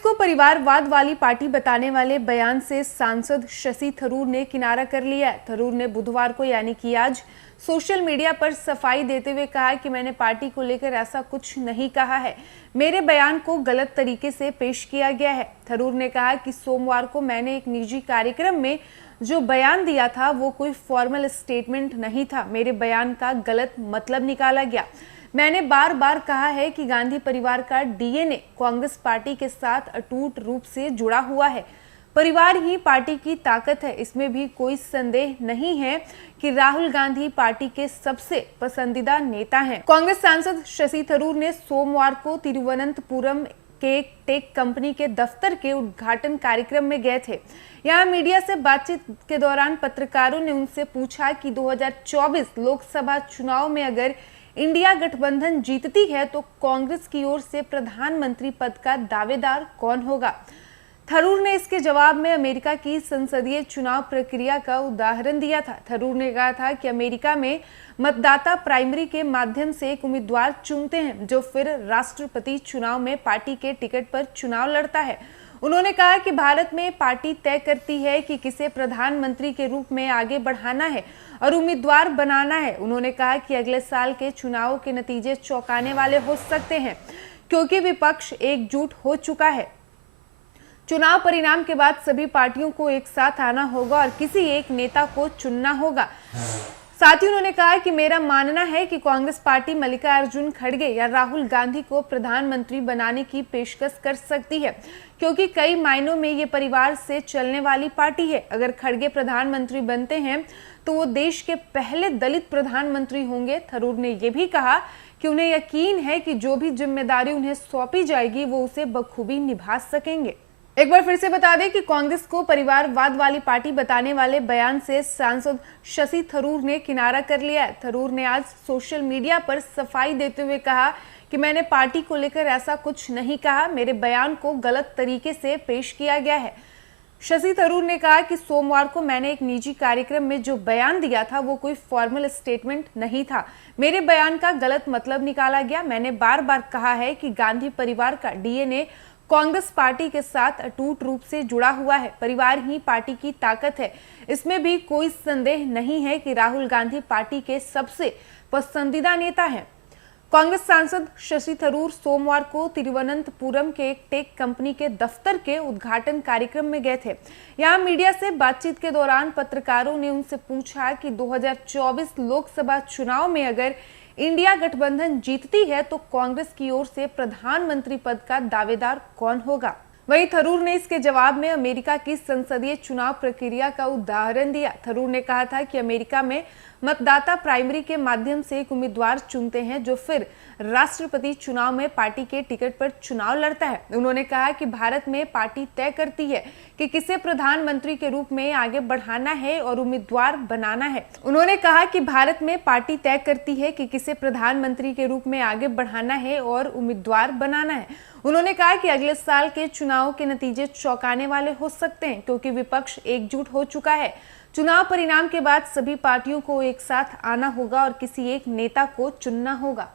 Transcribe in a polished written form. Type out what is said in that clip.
को परिवारवाद वाली पार्टी बताने वाले बयान से सांसद शशि थरूर ने किनारा कर लिया है। थरूर ने बुधवार को यानी कि आज सोशल मीडिया पर सफाई देते हुए कहा कि मैंने पार्टी को लेकर ऐसा कुछ नहीं कहा है, मेरे बयान को गलत तरीके से पेश किया गया है। थरूर ने कहा कि सोमवार को मैंने एक निजी कार्यक्रम में जो बयान दिया था वो कोई फॉर्मल स्टेटमेंट नहीं था, मेरे बयान का गलत मतलब निकाला गया। मैंने बार बार कहा है कि गांधी परिवार का डीएनए कांग्रेस पार्टी के साथ अटूट रूप से जुड़ा हुआ है। परिवार ही पार्टी की ताकत है, इसमें भी कोई संदेह नहीं है कि राहुल गांधी पार्टी के सबसे पसंदीदा नेता हैं। कांग्रेस सांसद शशि थरूर ने सोमवार को तिरुवनंतपुरम के एक टेक कंपनी के दफ्तर के उद्घाटन कार्यक्रम में गए थे। यहाँ मीडिया से बातचीत के दौरान पत्रकारों ने उनसे पूछा कि 2024 लोकसभा चुनाव में अगर इंडिया गठबंधन जीतती है तो कांग्रेस की ओर से प्रधानमंत्री पद का दावेदार कौन होगा। थरूर ने इसके जवाब में अमेरिका की संसदीय चुनाव प्रक्रिया का उदाहरण दिया था। थरूर ने कहा था कि अमेरिका में मतदाता प्राइमरी के माध्यम से एक उम्मीदवार चुनते हैं जो फिर राष्ट्रपति चुनाव में पार्टी के टिकट पर चुनाव लड़ता है। उन्होंने कहा कि भारत में पार्टी तय करती है कि किसे प्रधानमंत्री के रूप में आगे बढ़ाना है और उम्मीदवार बनाना है। उन्होंने कहा कि अगले साल के चुनाव के नतीजे चौंकाने वाले हो सकते हैं क्योंकि विपक्ष एकजुट हो चुका है। चुनाव परिणाम के बाद सभी पार्टियों को एक साथ आना होगा और किसी एक नेता को चुनना होगा। साथ ही उन्होंने कहा कि मेरा मानना है कि कांग्रेस पार्टी मल्लिकार्जुन खड़गे या राहुल गांधी को प्रधानमंत्री बनाने की पेशकश कर सकती है क्योंकि कई मायनों में ये परिवार से चलने वाली पार्टी है। अगर खड़गे प्रधानमंत्री बनते हैं तो वो देश के पहले दलित प्रधानमंत्री होंगे। थरूर ने यह भी कहा कि उन्हें यकीन है कि जो भी जिम्मेदारी उन्हें सौंपी जाएगी वो उसे बखूबी निभा सकेंगे। एक बार फिर से बता दें कि कांग्रेस को परिवारवाद वाली पार्टी बताने वाले बयान से सांसद शशि थरूर ने किनारा कर लिया है। थरूर ने आज सोशल मीडिया पर सफाई देते हुए कहा कि मैंने पार्टी को लेकर ऐसा कुछ नहीं कहा, मेरे बयान को गलत तरीके से पेश किया गया है। शशि थरूर ने कहा कि सोमवार को मैंने एक निजी कार्यक्रम में जो बयान दिया था वो कोई फॉर्मल स्टेटमेंट नहीं था, मेरे बयान का गलत मतलब निकाला गया। मैंने बार बार कहा है कि गांधी परिवार का डीएनए कांग्रेस पार्टी के साथ अटूट रूप से जुड़ा हुआ है। परिवार ही पार्टी की ताकत है, इसमें भी कोई संदेह नहीं है कि राहुल गांधी पार्टी के सबसे पसंदीदा नेता हैं। कांग्रेस सांसद शशि थरूर सोमवार को तिरुवनंतपुरम के एक टेक कंपनी के दफ्तर के उद्घाटन कार्यक्रम में गए थे। यहाँ मीडिया से बातचीत के दौरान पत्रकारों ने उनसे पूछा कि 2024 लोकसभा चुनाव में अगर इंडिया गठबंधन जीतती है तो कांग्रेस की ओर से प्रधानमंत्री पद का दावेदार कौन होगा। वहीं थरूर ने इसके जवाब में अमेरिका की संसदीय चुनाव प्रक्रिया का उदाहरण दिया। थरूर ने कहा था कि अमेरिका में मतदाता प्राइमरी के माध्यम से एक उम्मीदवार चुनते हैं जो फिर राष्ट्रपति चुनाव में पार्टी के टिकट पर चुनाव लड़ता है। उन्होंने कहा कि भारत में पार्टी तय करती है कि किसे प्रधानमंत्री के रूप में आगे बढ़ाना है और उम्मीदवार बनाना है। उन्होंने कहा कि भारत में पार्टी तय करती है कि किसे प्रधानमंत्री के रूप में आगे बढ़ाना है और उम्मीदवार बनाना है। उन्होंने कहा कि अगले साल के चुनाव के नतीजे चौंकाने वाले हो सकते हैं क्योंकि विपक्ष एकजुट हो चुका है। चुनाव परिणाम के बाद सभी पार्टियों को एक साथ आना होगा और किसी एक नेता को चुनना होगा।